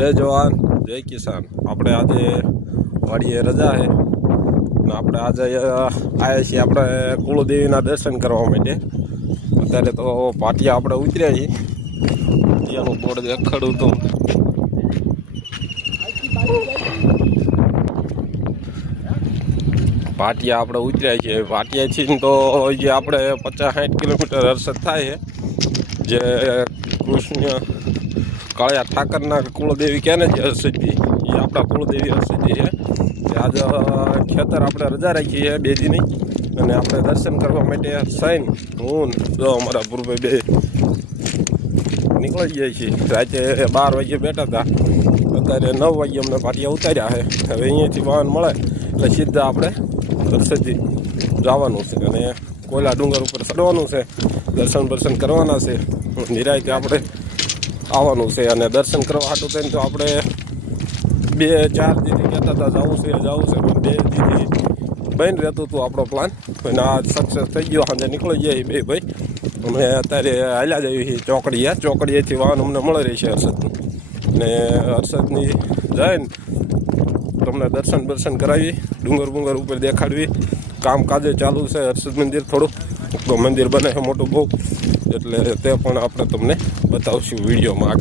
જય જવાન જય કિસાન। આપણે આજે વાડીએ રજા છે ને આપણે આજે આવ્યા છીએ આપણે કુળદેવીના દર્શન કરવા માટે। અત્યારે તો પાટિયા આપણે ઉતર્યા છીએ, પાટિયાનું બોર્ડ દેખાડું તો પાટિયા આપણે ઉતર્યા છીએ। પાટિયાથી તો જે આપણે 50-60 કિલોમીટર હર્ષદ થાય છે, જે કૃષ્ણ કાળિયા ઠાકરના કુળદેવી કહે ને જે હર્ષદજી, એ આપણા કુળદેવી હર્ષદજી છે। આજે ખેતર આપણે રજા રાખી છે 2 દીની, અને આપણે દર્શન કરવા માટે સાઈન હું જો અમારા પૂર્વભાઈ બે નીકળી જાય છીએ। રાતે 12 વાગે બેઠા હતા, અત્યારે 9 વાગે અમને પાટિયા ઉતાર્યા છે। હવે અહીંયાથી વાહન મળે એટલે સીધા આપણે હર્ષદજી જવાનું છે અને કોયલા ડુંગર ઉપર ચડવાનું છે, દર્શન કરવાના છે, નિરાયતે આપણે આવવાનું છે। અને દર્શન કરવા હાટું થઈને તો આપણે 2-4 દીથી કહેતા હતા જવું છે પણ 2 દીથી બન રહેતું હતું આપણો પ્લાન, અને આ સક્સેસ થઈ ગયો। સાંજે નીકળી જાય 2 ભાઈ, અમે અત્યારે હાલ્યા જઈએ છીએ ચોકડીએથી વાહન અમને મળી રહી છે હર્ષદનું, અને હર્ષદની જઈને તમને દર્શન કરાવી, ડુંગર ઉપર દેખાડવી। કામકાજે ચાલુ છે હર્ષદ મંદિર, થોડું તો મંદિર બને છે મોટું બહુ, એટલે તે પણ આપણે તમને બતાવશું વિડીયોમાં આગળ।